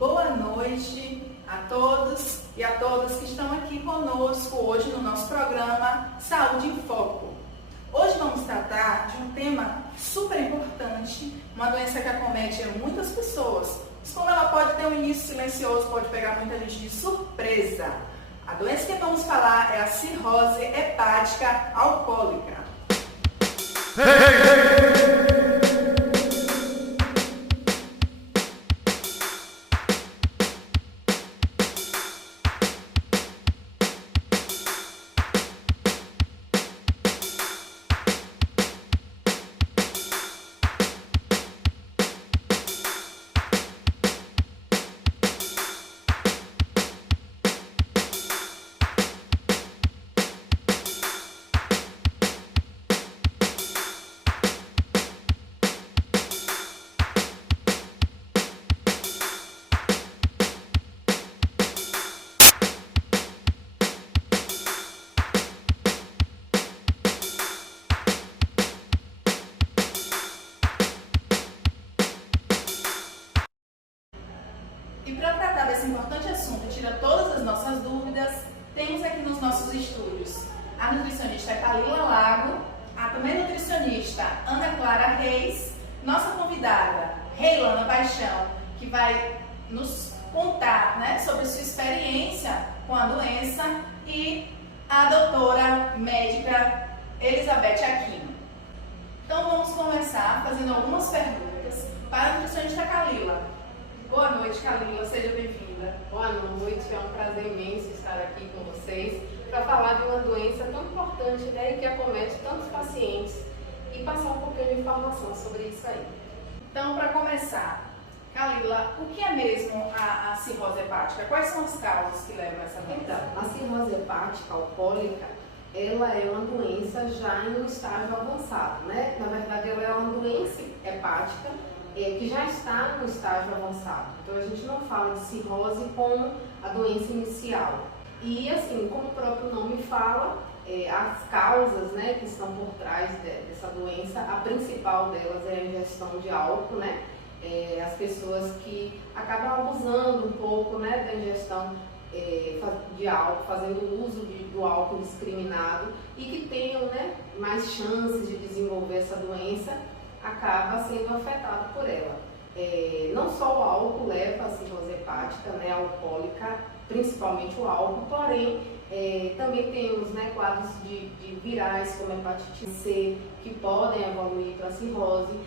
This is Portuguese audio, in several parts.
Boa noite a todos e a todas que estão aqui conosco hoje no nosso programa Saúde em Foco. Hoje vamos tratar de um tema super importante, uma doença que acomete muitas pessoas, mas como ela pode ter um início silencioso, pode pegar muita gente de surpresa. A doença que vamos falar é a cirrose hepática alcoólica. E para tratar desse importante assunto e tirar todas as nossas dúvidas, temos aqui nos nossos estúdios a nutricionista Kalila Lago, a também nutricionista Ana Clara Reis, nossa convidada Reilana Paixão, que vai nos contar, sobre sua experiência com a doença, e a doutora médica Elizabeth Aquino. Então vamos começar fazendo algumas perguntas para a nutricionista Kalila. Boa noite, Kalila, seja bem-vinda. Boa noite, é um prazer imenso estar aqui com vocês para falar de uma doença tão importante, que acomete tantos pacientes e passar um pouquinho de informação sobre isso aí. Então, para começar, Kalila, o que é mesmo a cirrose hepática? Quais são as causas que levam a essa doença? Então, a cirrose hepática alcoólica, ela é uma doença já em um estágio avançado, Na verdade, ela é uma doença hepática que já está no estágio avançado. Então a gente não fala de cirrose como a doença inicial. E assim, como o próprio nome fala, as causas que estão por trás dessa doença, a principal delas é a ingestão de álcool, as pessoas que acabam abusando um pouco da ingestão de álcool, fazendo uso do álcool indiscriminado e que tenham mais chances de desenvolver essa doença, acaba sendo afetado por ela. Não só o álcool leva a cirrose hepática, alcoólica, principalmente o álcool, porém também temos quadros de virais como hepatite C que podem evoluir para a cirrose.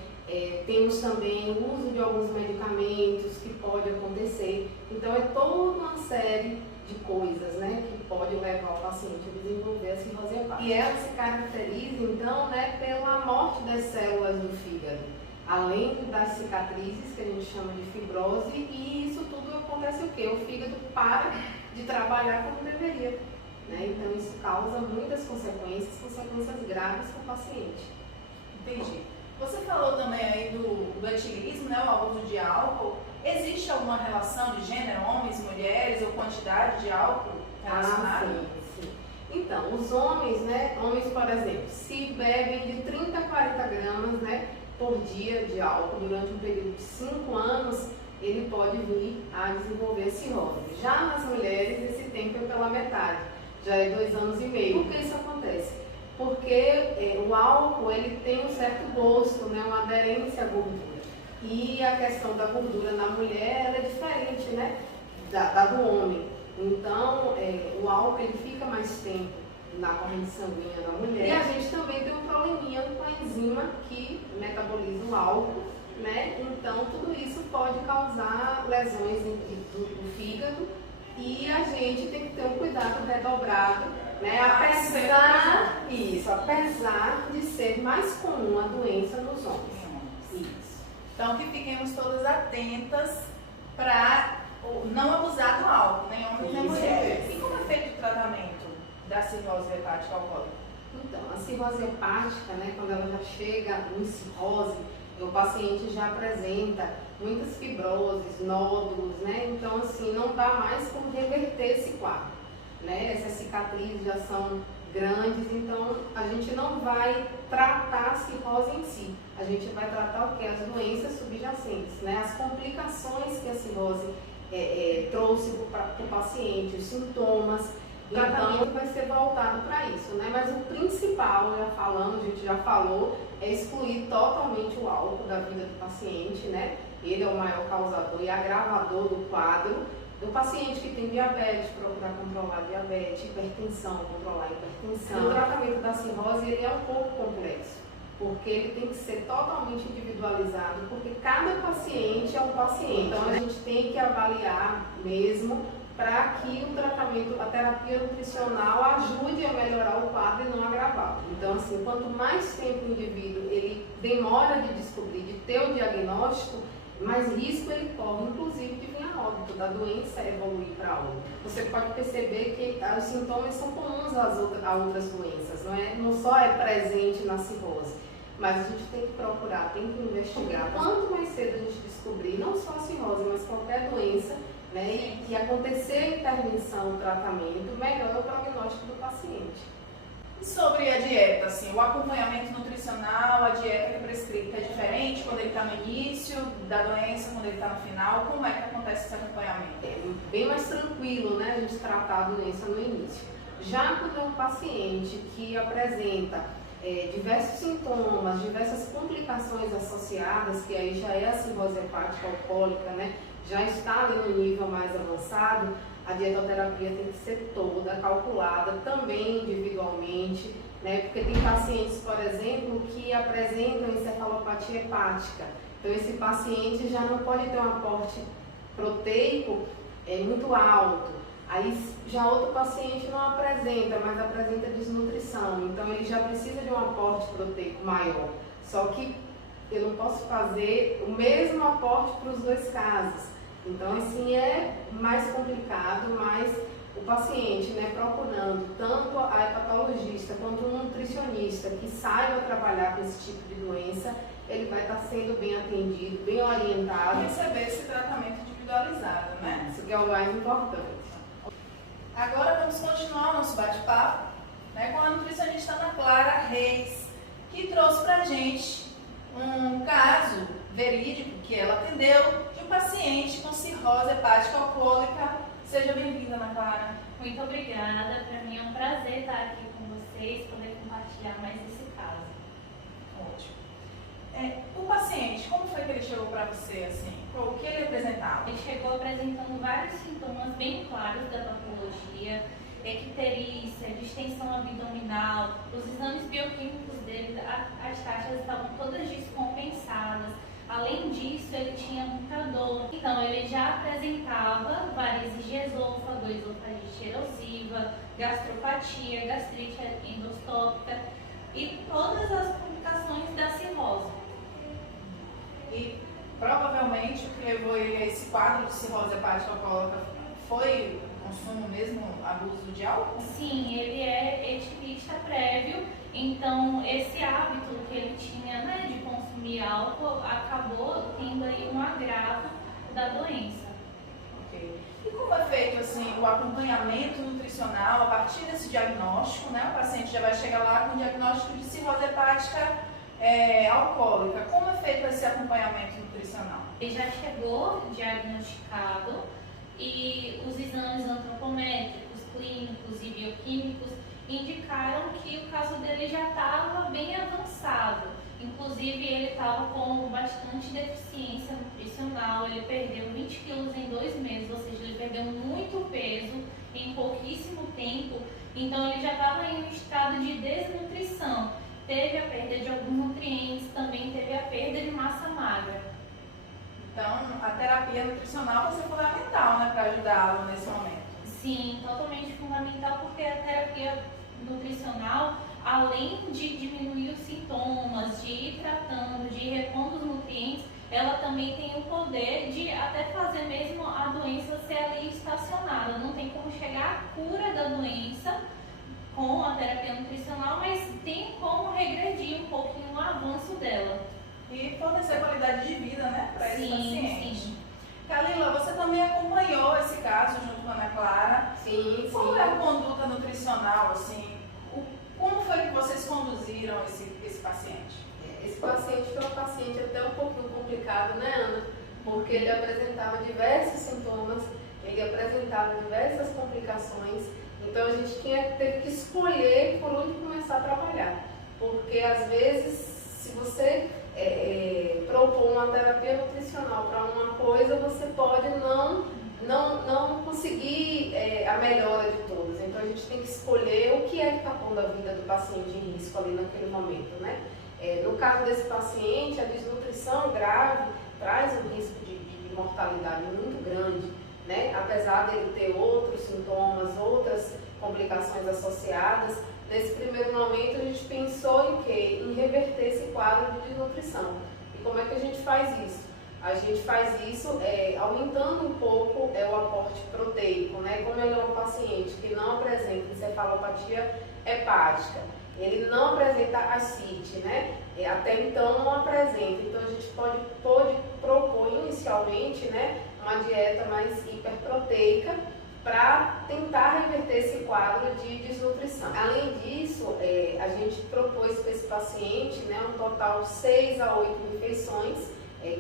Temos também o uso de alguns medicamentos que pode acontecer. Então é toda uma série de coisas que pode levar o paciente a desenvolver a cirrose hepática. E ela se caracteriza então pela morte das células do fígado, além das cicatrizes que a gente chama de fibrose, e isso tudo acontece o quê? O fígado para de trabalhar como deveria, Então isso causa muitas consequências graves para o paciente. Entendi. Você falou também aí do etilismo, o abuso de álcool. Existe alguma relação de gênero, homens, mulheres, ou quantidade de álcool relacionada? Sim. Então, os homens, homens, por exemplo, se bebem de 30 a 40 gramas, por dia de álcool durante um período de 5 anos, ele pode vir a desenvolver cirrose. Já nas mulheres, esse tempo é pela metade, já é 2 anos e meio. Por que isso acontece? Porque o álcool ele tem um certo gosto, uma aderência à gordura. E a questão da gordura na mulher ela é diferente da do homem. Então, o álcool ele fica mais tempo na corrente sanguínea da mulher. E a gente também tem um probleminha com a enzima que metaboliza o álcool, Então, tudo isso pode causar lesões do fígado e a gente tem que ter um cuidado redobrado, apesar de ser mais comum a doença nos homens. Isso. Então, que fiquemos todas atentas para não abusar do álcool, nem homens nem mulheres. E como é feito o tratamento da cirrose hepática alcoólica? Então, a cirrose hepática, quando ela já chega em cirrose, o paciente já apresenta muitas fibroses, nódulos, Então, assim, não dá mais como reverter esse quadro, Essas cicatrizes já são grandes, então a gente não vai tratar a cirrose em si, a gente vai tratar o que? As doenças subjacentes, As complicações que a cirrose trouxe para o paciente, os sintomas. O tratamento vai ser voltado para isso, né? Mas o principal, já falando, a gente já falou, é excluir totalmente o álcool da vida do paciente, né? Ele é o maior causador e agravador do quadro. O paciente que tem diabetes, procurar controlar a diabetes, hipertensão, controlar a hipertensão. O tratamento da cirrose ele é um pouco complexo, porque ele tem que ser totalmente individualizado, porque cada paciente é um paciente. Então a gente tem que avaliar mesmo para que o tratamento, a terapia nutricional ajude a melhorar o quadro e não agravá-lo. Então assim, quanto mais tempo o indivíduo ele demora de descobrir, de ter o diagnóstico, mais risco ele corre, inclusive de vir a óbito, da doença evoluir para óbito. Você pode perceber que os sintomas são comuns a outras doenças, não só é presente na cirrose, mas a gente tem que procurar, tem que investigar. Quanto mais cedo a gente descobrir, não só a cirrose, mas qualquer doença, né, e acontecer a intervenção, o tratamento, melhora o prognóstico do paciente. E sobre a dieta, assim, o acompanhamento nutricional, a dieta que é prescrita é diferente quando ele está no início da doença, quando ele está no final? Como é que acontece esse acompanhamento? É bem mais tranquilo, né, a gente tratar a doença no início. Já quando é um paciente que apresenta diversos sintomas, diversas complicações associadas, que aí já é a cirrose hepática alcoólica, né, já está ali no nível mais avançado, a dietoterapia tem que ser toda calculada, também individualmente, né? Porque tem pacientes, por exemplo, que apresentam encefalopatia hepática. Então esse paciente já não pode ter um aporte proteico muito alto. Aí já outro paciente não apresenta, mas apresenta desnutrição. Então ele já precisa de um aporte proteico maior. Só que eu não posso fazer o mesmo aporte para os dois casos. Então, assim, é mais complicado, mas o paciente, né, procurando tanto a hepatologista quanto um nutricionista que saiba trabalhar com esse tipo de doença, ele vai estar sendo bem atendido, bem orientado. E receber esse tratamento individualizado, né? Isso que é o mais importante. Agora vamos continuar o nosso bate-papo, né, com a nutricionista Ana Clara Reis, que trouxe pra gente um caso verídico que ela atendeu de um paciente com cirrose hepática alcoólica. Seja bem-vinda, Ana Clara. Muito obrigada, para mim é um prazer estar aqui com vocês, poder compartilhar mais esse caso. Ótimo. O paciente, como foi que ele chegou para você, assim? O que ele apresentava? Ele chegou apresentando vários sintomas bem claros da patologia, icterícia, distensão abdominal, os exames bioquímicos dele, as taxas estavam todas descompensadas. Além disso, ele tinha muita dor. Então, ele já apresentava varizes de esôfago, esofagite erosiva, gastropatia, gastrite endostópica e todas as complicações da cirrose. E provavelmente o que levou ele a esse quadro de cirrose hepática alcoólica foi o consumo mesmo, abuso de álcool? Sim, ele é etilista prévio, então esse hábito que ele tinha, né, de consumir álcool acabou tendo aí um agravo da doença. Ok. E como é feito assim, o acompanhamento nutricional a partir desse diagnóstico, né? O paciente já vai chegar lá com o diagnóstico de cirrose hepática alcoólica. Como é feito esse acompanhamento nutricional? Ele já chegou diagnosticado e os exames antropométricos, clínicos e bioquímicos indicaram que o caso dele já estava bem avançado. Inclusive, ele estava com bastante deficiência nutricional, ele perdeu 20 quilos em 2 meses, ou seja, ele perdeu muito peso em pouquíssimo tempo, então ele já estava em um estado de desnutrição. Teve a perda de alguns nutrientes, também teve a perda de massa magra. Então, a terapia nutricional vai ser fundamental, né, para ajudá-lo nesse momento. Sim, totalmente fundamental, porque a terapia nutricional, além de diminuir os sintomas, de ir tratando, de ir repondo os nutrientes, ela também tem o poder de até fazer mesmo a doença ser ali estacionada. Não tem como chegar à cura da doença com a terapia nutricional, mas tem como regredir um pouquinho o avanço dela. E fornecer qualidade de vida, né, para esse paciente. Sim. Kalila, você também acompanhou esse caso junto com a Ana Clara. Sim. Qual é a conduta nutricional, assim? Como foi que vocês conduziram esse paciente? Esse paciente foi um paciente até um pouquinho complicado, né, Ana? Porque ele apresentava diversos sintomas apresentaram diversas complicações, então a gente teve que escolher por onde começar a trabalhar, porque às vezes, se você propor uma terapia nutricional para uma coisa, você pode não conseguir a melhora de todas. Então a gente tem que escolher o que está pondo a vida do paciente em risco ali naquele momento, né? No caso desse paciente, a desnutrição grave traz um risco de mortalidade muito grande, né? Apesar dele ter outros sintomas, outras complicações associadas, nesse primeiro momento a gente pensou em quê? Em reverter esse quadro de desnutrição. E como é que a gente faz isso? A gente faz isso aumentando um pouco o aporte proteico, né? Como ele é um paciente que não apresenta encefalopatia hepática, ele não apresenta ascite, né? Até então não apresenta, então a gente pode propor inicialmente, né, uma dieta mais hiperproteica para tentar reverter esse quadro de desnutrição. Além disso, a gente propôs para esse paciente, né, um total de 6 a 8 refeições.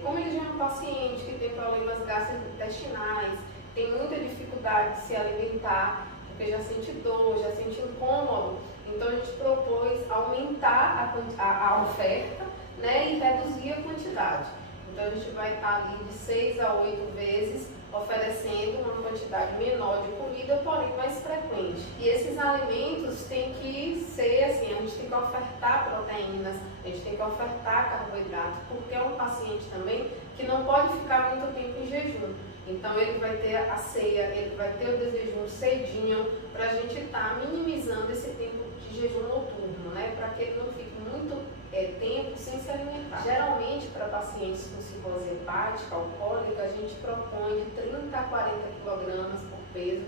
Como ele já é um paciente que tem problemas gastrointestinais, tem muita dificuldade de se alimentar, porque já sente dor, já sente incômodo, então a gente propôs aumentar a oferta, né, e reduzir a quantidade. Então a gente vai estar ali de 6 a 8 vezes oferecendo uma quantidade menor de comida, porém mais frequente. E esses alimentos têm que ser assim, a gente tem que ofertar proteínas, a gente tem que ofertar carboidratos, porque é um paciente também que não pode ficar muito tempo em jejum. Então ele vai ter a ceia, ele vai ter o desjejum cedinho, para a gente estar minimizando esse tempo de jejum noturno, né? Para que ele não fique muito tempo sem se alimentar. Geralmente, para pacientes com cirrose hepática, alcoólica, a gente propõe de 30 a 40 kg por peso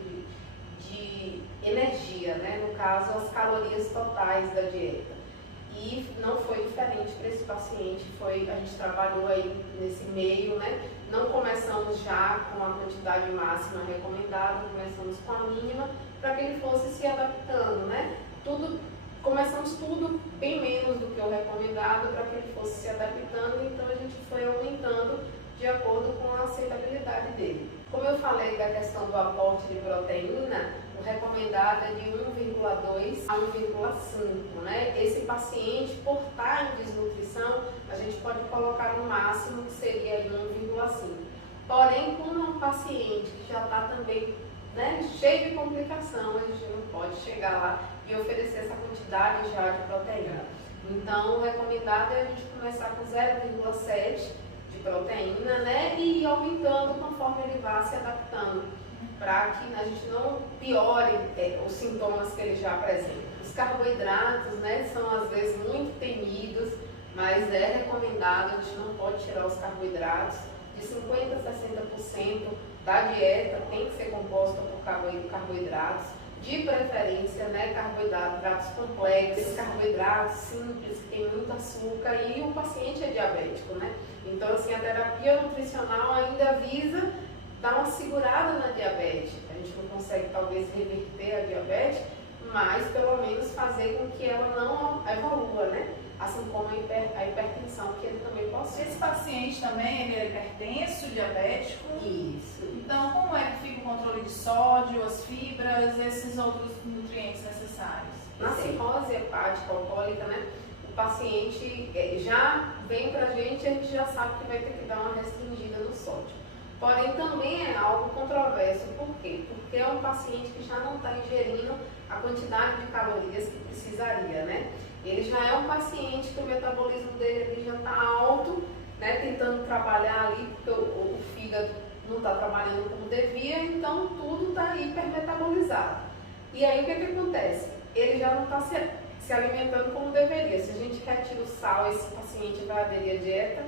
de energia, né? No caso, as calorias totais da dieta. E não foi diferente para esse paciente, a gente trabalhou aí nesse meio, né? Não começamos já com a quantidade máxima recomendada, começamos com a mínima, para que ele fosse se adaptando, né? Começamos tudo bem menos do que o recomendado, para que ele fosse se adaptando, então a gente foi aumentando de acordo com a aceitabilidade dele. Como eu falei da questão do aporte de proteína, o recomendado é de 1,2 a 1,5, né? Esse paciente, por estar em desnutrição, a gente pode colocar no máximo, que seria 1,5. Porém, como é um paciente que já está também, né, cheio de complicação, a gente não pode chegar lá e oferecer essa quantidade já de proteína. Então, o recomendado é a gente começar com 0,7 de proteína, né, e ir aumentando conforme ele vá se adaptando, para que a gente não piore os sintomas que ele já apresenta. Os carboidratos, né, são às vezes muito temidos, mas é recomendado, a gente não pode tirar os carboidratos. De 50% a 60% da dieta tem que ser composta por carboidratos, de preferência, né, carboidratos complexos, carboidratos simples, que tem muito açúcar, e o paciente é diabético, né? Então, assim, a terapia nutricional ainda visa dar uma segurada na diabetes. A gente não consegue, talvez, reverter a diabetes, mas pelo menos fazer com que ela não evolua, né? Assim como a hipertensão, que ele também possui. Esse paciente também, ele é hipertenso, diabético? Isso. Então, como é que fica o controle de sódio, as fibras, esses outros nutrientes necessários? Na cirrose hepática alcoólica, né, o paciente já vem pra gente, a gente já sabe que vai ter que dar uma restringida no sódio. Porém, também é algo controverso. Por quê? Porque é um paciente que já não está ingerindo a quantidade de calorias que precisaria, né? Ele já é um paciente que o metabolismo dele já está alto, né? Tentando trabalhar ali, porque o fígado não está trabalhando como devia, então tudo está hipermetabolizado. E aí o que acontece? Ele já não está se alimentando como deveria. Se a gente retira o sal, esse paciente vai aderir à dieta?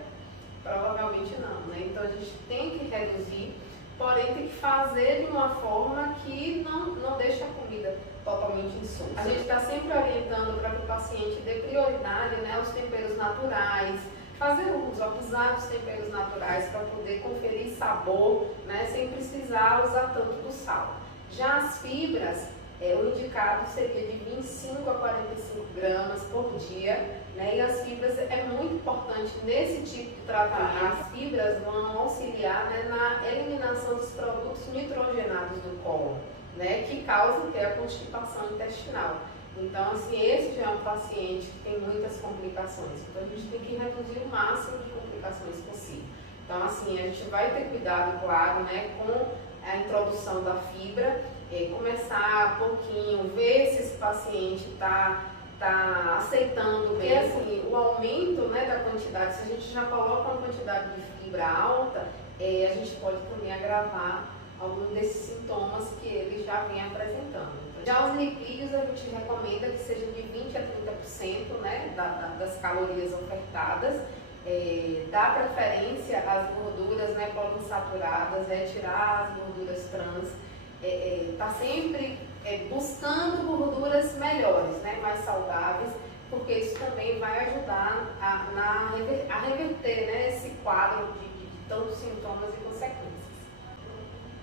Provavelmente não, né? Então a gente tem que reduzir, porém tem que fazer de uma forma que não deixe a comida totalmente insulsa. A gente está sempre orientando para que o paciente dê prioridade, né, aos temperos naturais, fazer uso, abusar dos temperos naturais para poder conferir sabor, né, sem precisar usar tanto do sal. Já as fibras, o indicado seria de 25 a 45 gramas por dia, né? E as fibras é muito importante nesse tipo de tratamento. As fibras vão auxiliar, né, na eliminação dos produtos nitrogenados nitrogenados do colo, né, que causam a constipação intestinal. Então, assim, esse já é um paciente que tem muitas complicações. Então, a gente tem que reduzir o máximo de complicações possível. Então, assim, a gente vai ter cuidado, claro, né, com a introdução da fibra, começar pouquinho, ver se esse paciente está aceitando bem. Porque, assim, o aumento, né, da quantidade, se a gente já coloca uma quantidade de fibra alta, a gente pode também agravar algum desses sintomas que ele já vem apresentando. Já os lipídios a gente recomenda que seja de 20 a 30%, né, das calorias ofertadas. Dá preferência às gorduras, né, poliinsaturadas, retirar as gorduras trans. Tá sempre buscando gorduras melhores, né, mais saudáveis, porque isso também vai ajudar a reverter, né, esse quadro de tantos sintomas e consequências.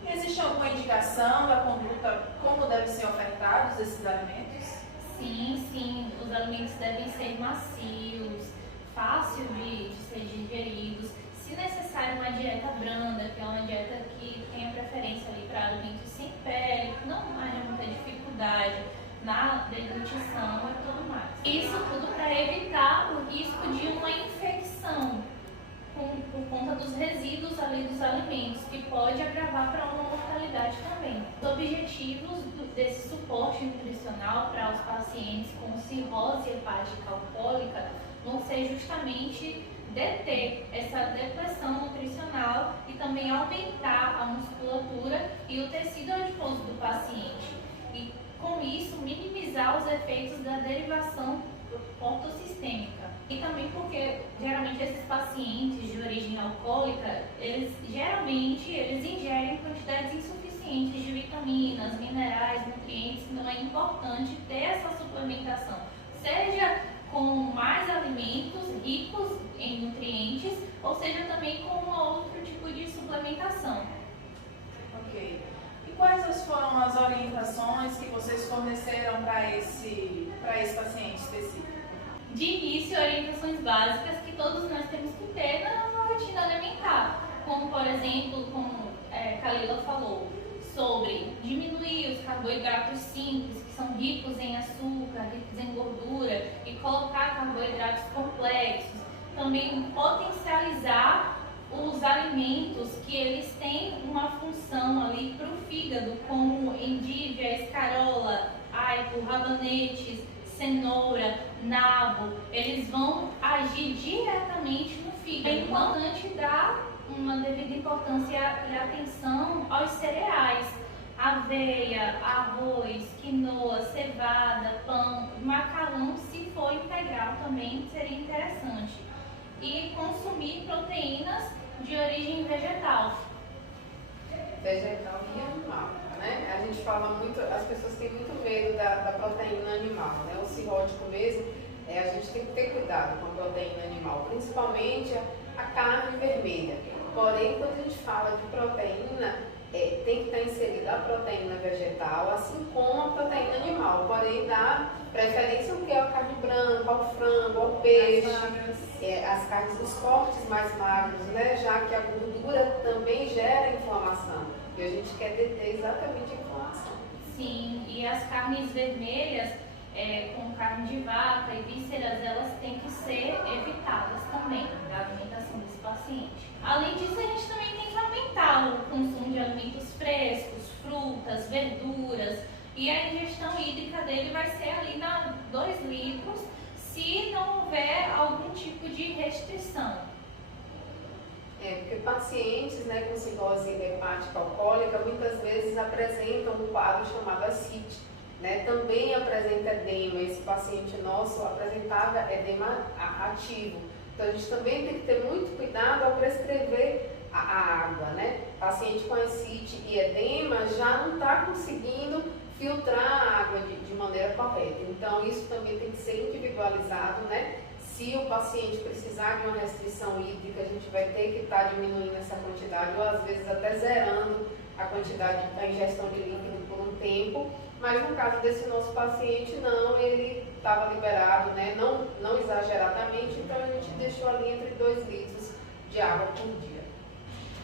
Existe alguma indicação da conduta, como devem ser ofertados esses alimentos? Sim, os alimentos devem ser macios, fácil de ser digeridos. Se necessário, uma dieta branda, que é uma dieta que tenha preferência ali para alimentos sem pele, que não haja muita dificuldade na deglutição e tudo mais. Isso tudo para evitar o risco de uma infecção por conta dos resíduos ali dos alimentos, que pode agravar para uma mortalidade também. Os objetivos desse suporte nutricional para os pacientes com cirrose hepática alcoólica vão ser justamente deter essa depressão nutricional e também aumentar a musculatura e o tecido adiposo do paciente. E com isso, minimizar os efeitos da derivação ortossistêmica. E também porque, geralmente, esses pacientes de origem alcoólica, eles ingerem quantidades insuficientes de vitaminas, minerais, nutrientes, então é importante ter essa suplementação, seja com mais alimentos ricos em nutrientes, ou seja também com outro tipo de suplementação. Ok. E quais foram as orientações que vocês forneceram para esse paciente específico? De início, orientações básicas que todos nós temos que ter na rotina alimentar, como por exemplo, como Kalila falou, sobre diminuir os carboidratos simples, que são ricos em açúcar, ricos em gordura, e colocar carboidratos complexos. Também potencializar os alimentos que eles têm uma função ali para o fígado, como endívia, escarola, aipo, rabanetes, cenoura, nabo, eles vão agir diretamente no fígado. É importante dar uma devida importância e atenção aos cereais, aveia, arroz, quinoa, cevada, pão, macarrão, se for integral também seria interessante. E consumir proteínas de origem vegetal. Vegetal e animal, né? A gente fala muito, as pessoas têm muito medo da proteína animal, né? O cirrótico mesmo, a gente tem que ter cuidado com a proteína animal, principalmente a carne vermelha. Porém, quando a gente fala de proteína, tem que estar inserida a proteína vegetal, assim como a proteína animal. Porém, dá preferência ao que é a carne branca, ao frango, ao peixe, as carnes dos cortes mais magros, né? Já que a gordura também gera inflamação. E a gente quer deter exatamente a inflamação. Sim, e as carnes vermelhas, com carne de vaca e vísceras, elas têm que ser evitadas também da alimentação desse paciente. Além disso, a gente também tem que aumentar o consumo de alimentos frescos, frutas, verduras, e a ingestão hídrica dele vai ser ali 2 litros, se não houver algum tipo de restrição. Porque pacientes, né, com cirrose hepática alcoólica muitas vezes apresentam um quadro chamado ascite, né? Também apresenta edema. Esse paciente nosso apresentava edema ativo. Então a gente também tem que ter muito cuidado ao prescrever a água, né? Paciente com ascite e edema já não está conseguindo filtrar a água de maneira correta. Então isso também tem que ser individualizado, né? Se o paciente precisar de uma restrição hídrica, a gente vai ter que estar diminuindo essa quantidade, ou às vezes até zerando a quantidade da ingestão de líquido por um tempo. Mas no caso desse nosso paciente, não, ele estava liberado, né? Não exageradamente, então a gente deixou ali entre 2 litros de água por dia.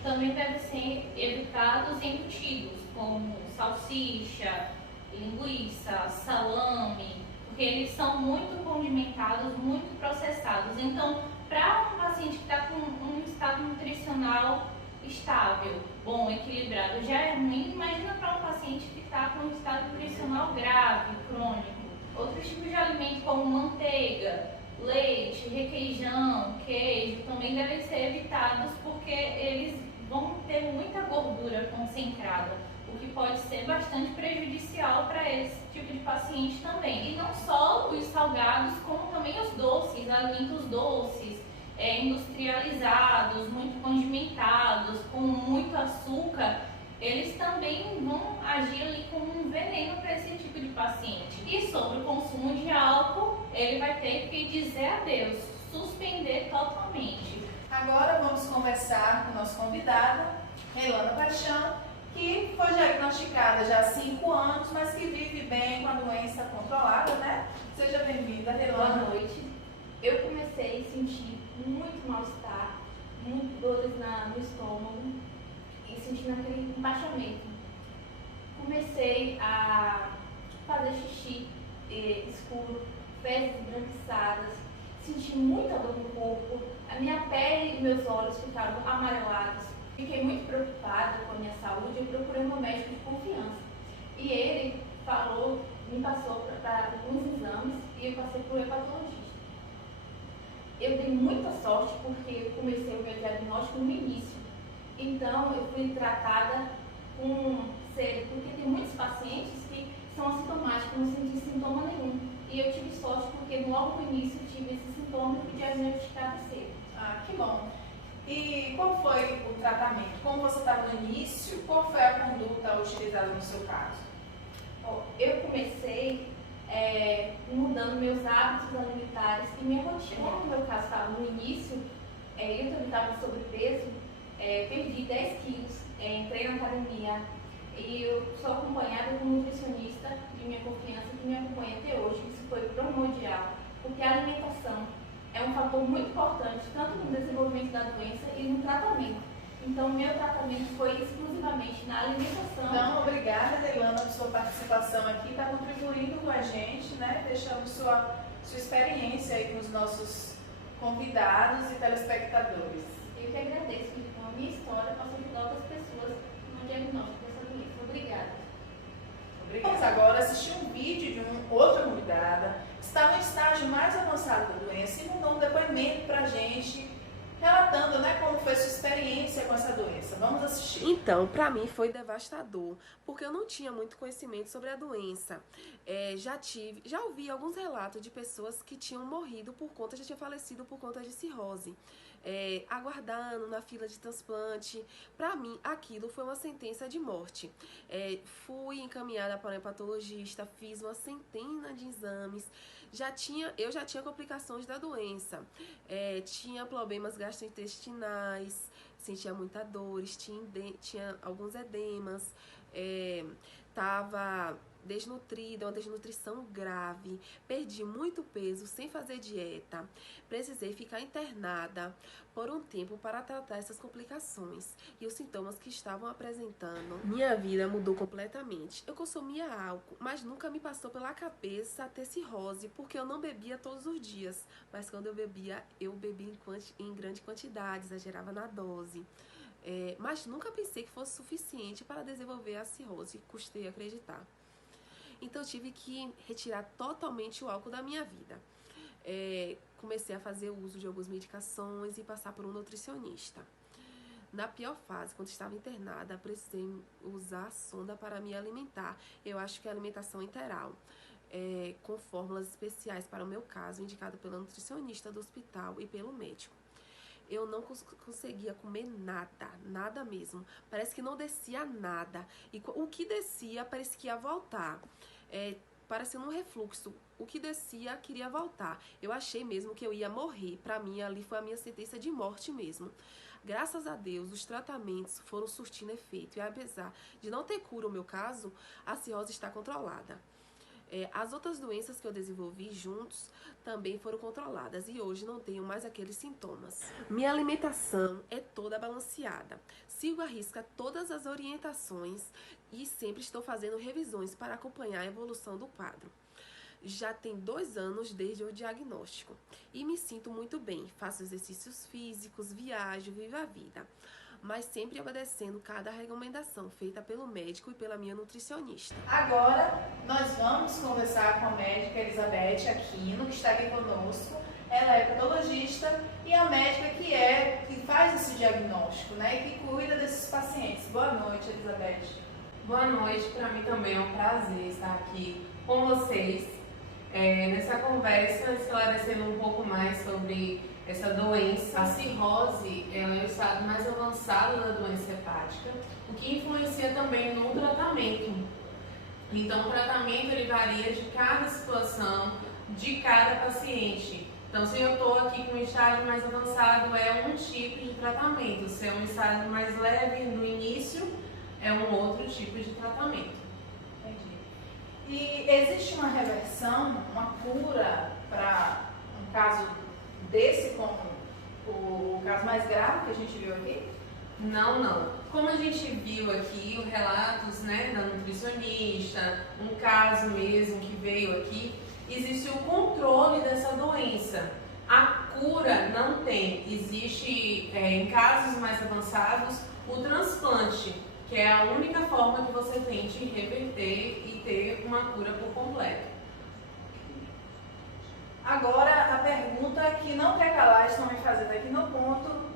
Também devem ser evitados embutidos, como salsicha, linguiça, salame, porque eles são muito condimentados, muito processados. Então, para um paciente que está com um estado nutricional estável, bom, equilibrado, já é ruim. Imagina para um paciente que está com um estado nutricional grave, crônico. Outros tipos de alimentos como manteiga, leite, requeijão, queijo também devem ser evitados, porque eles vão ter muita gordura concentrada, o que pode ser bastante prejudicial para esse tipo de paciente também. E não só os salgados, como também os doces, alimentos doces, industrializados, muito condimentados, com muito açúcar, eles também vão agir ali como um veneno para esse tipo de paciente. E sobre o consumo de álcool, ele vai ter que dizer adeus, suspender totalmente. Agora vamos conversar com o nosso convidado, Reilana Paixão, que foi diagnosticada já há 5 anos, mas que vive bem com a doença controlada, né? Seja bem-vinda, Reilana. Boa noite. Eu comecei a sentir muito mal-estar, muito dores no estômago e sentindo aquele empachamento. Comecei a fazer xixi escuro, fezes esbranquiçadas, senti muita dor no corpo, a minha pele e meus olhos ficaram amarelados. Fiquei muito preocupada com a minha saúde e procurei um médico de confiança. E ele falou, me passou para alguns exames e eu passei por hepatologista. Eu dei muita sorte porque eu comecei o meu diagnóstico no início. Então eu fui tratada com sério, porque tem muitos pacientes que são assintomáticos, não senti sintoma nenhum. E eu tive sorte porque logo no início eu tive esse sintoma e fui diagnosticada cedo. Ah, que bom. E qual foi o tratamento? Como você estava no início, qual foi a conduta utilizada no seu caso? Eu comecei mudando meus hábitos alimentares e minha rotina. Como no meu caso estava no início, eu também estava sobrepeso, perdi 10 quilos, entrei na academia e eu sou acompanhada por um nutricionista de minha confiança que me acompanha até hoje. Isso foi primordial, porque a alimentação é um fator muito importante, tanto no desenvolvimento da doença e no tratamento. Então, meu tratamento foi exclusivamente na alimentação. Então, obrigada, Reilana, por sua participação aqui, está contribuindo com a gente, né? Deixando sua experiência aí com os nossos convidados e telespectadores. Eu que agradeço, que com a minha história posso ajudar outras pessoas no diagnóstico dessa doença. Obrigada. Vamos agora assistir um vídeo de uma outra convidada que está no estágio mais avançado da doença e mandou um depoimento para a gente, relatando, né, como foi sua experiência com essa doença. Vamos assistir. Então, para mim foi devastador, porque eu não tinha muito conhecimento sobre a doença. Já ouvi alguns relatos de pessoas que tinham morrido já tinham falecido por conta de cirrose. Aguardando na fila de transplante. Para mim, aquilo foi uma sentença de morte. Fui encaminhada para um hepatologista, fiz uma centena de exames. Eu já tinha complicações da doença. Tinha problemas gastrointestinais, sentia muita dores, tinha alguns edemas, estava desnutrida, uma desnutrição grave, perdi muito peso sem fazer dieta, precisei ficar internada por um tempo para tratar essas complicações e os sintomas que estavam apresentando. Minha vida mudou completamente. Eu consumia álcool, mas nunca me passou pela cabeça ter cirrose, porque eu não bebia todos os dias, mas quando eu bebia em grande quantidade, exagerava na dose. Mas nunca pensei que fosse suficiente para desenvolver a cirrose, custei acreditar. Então eu tive que retirar totalmente o álcool da minha vida. Comecei a fazer uso de algumas medicações e passar por um nutricionista. Na pior fase, quando estava internada, precisei usar a sonda para me alimentar. Eu acho que é alimentação enteral, com fórmulas especiais para o meu caso, indicado pela nutricionista do hospital e pelo médico. Eu não conseguia comer nada mesmo. Parece que não descia nada. E o que descia parece que ia voltar. Parecendo um refluxo. O que descia queria voltar. Eu achei mesmo que eu ia morrer. Para mim, ali foi a minha sentença de morte mesmo. Graças a Deus, os tratamentos foram surtindo efeito. E apesar de não ter cura o meu caso, a cirrose está controlada. As outras doenças que eu desenvolvi juntos também foram controladas e hoje não tenho mais aqueles sintomas. Minha alimentação é toda balanceada. Sigo à risca todas as orientações e sempre estou fazendo revisões para acompanhar a evolução do quadro. Já tem 2 anos desde o diagnóstico e me sinto muito bem. Faço exercícios físicos, viajo, vivo a vida, mas sempre obedecendo cada recomendação feita pelo médico e pela minha nutricionista. Agora, nós vamos conversar com a médica Elizabeth Aquino, que está aqui conosco. Ela é patologista e a médica que faz esse diagnóstico, né, e que cuida desses pacientes. Boa noite, Elizabeth. Boa noite, para mim também é um prazer estar aqui com vocês, nessa conversa, esclarecendo um pouco mais sobre essa doença. A cirrose é o estado mais avançado da doença hepática, o que influencia também no tratamento. Então, o tratamento ele varia de cada situação, de cada paciente. Então, se eu estou aqui com um estágio mais avançado, é um tipo de tratamento. Se é um estágio mais leve no início, é um outro tipo de tratamento. Entendi. E existe uma reversão, uma cura para um caso desse, como o caso mais grave que a gente viu aqui? Não. Como a gente viu aqui, os relatos, né, da nutricionista, um caso mesmo que veio aqui, existe o controle dessa doença. A cura não tem. Existe, em casos mais avançados, o transplante, que é a única forma que você tem de reverter e ter uma cura por completo. Agora, a pergunta que não quer calar, estão me fazendo aqui no ponto: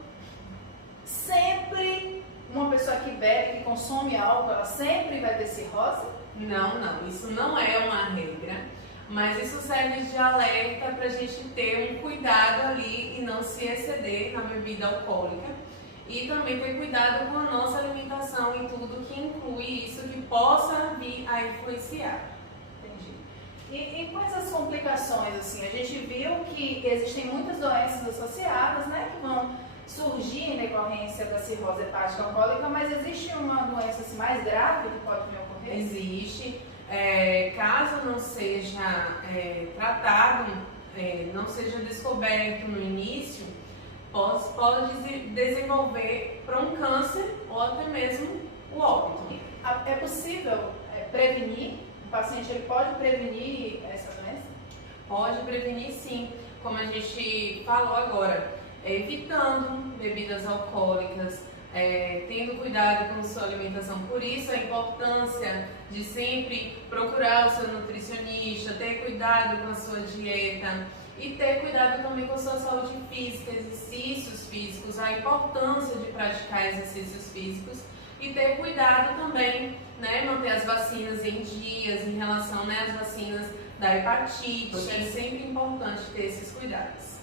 sempre uma pessoa que bebe, que consome álcool, ela sempre vai ter cirrose? Não, isso não é uma regra, mas isso serve de alerta para a gente ter um cuidado ali e não se exceder na bebida alcoólica. E também ter cuidado com a nossa alimentação e tudo que inclui isso que possa vir a influenciar. Entendi. E quais as complicações, assim? A gente viu que existem muitas doenças associadas, né, que vão surgir em decorrência da cirrose hepática alcoólica, mas existe uma doença assim, mais grave que pode vir a ocorrer? Existe. Caso não seja tratado, não seja descoberto no início, pode desenvolver para um câncer ou até mesmo o óbito. É possível prevenir? O paciente ele pode prevenir essa doença? Pode prevenir sim, como a gente falou agora, evitando bebidas alcoólicas, tendo cuidado com sua alimentação. Por isso a importância de sempre procurar o seu nutricionista, ter cuidado com a sua dieta e ter cuidado também com a sua saúde física, exercícios físicos, a importância de praticar exercícios físicos e ter cuidado também, né, manter as vacinas em dias em relação, né, às vacinas da hepatite. É sempre importante ter esses cuidados.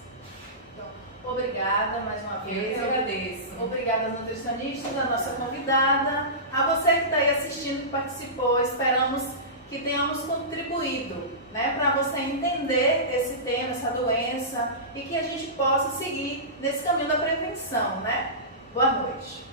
Obrigada mais uma vez. Eu agradeço. Obrigada aos nutricionistas, a nossa convidada, a você que está aí assistindo, que participou. Esperamos que tenhamos contribuído, né, para você entender esse tema, essa doença, e que a gente possa seguir nesse caminho da prevenção, né? Boa noite.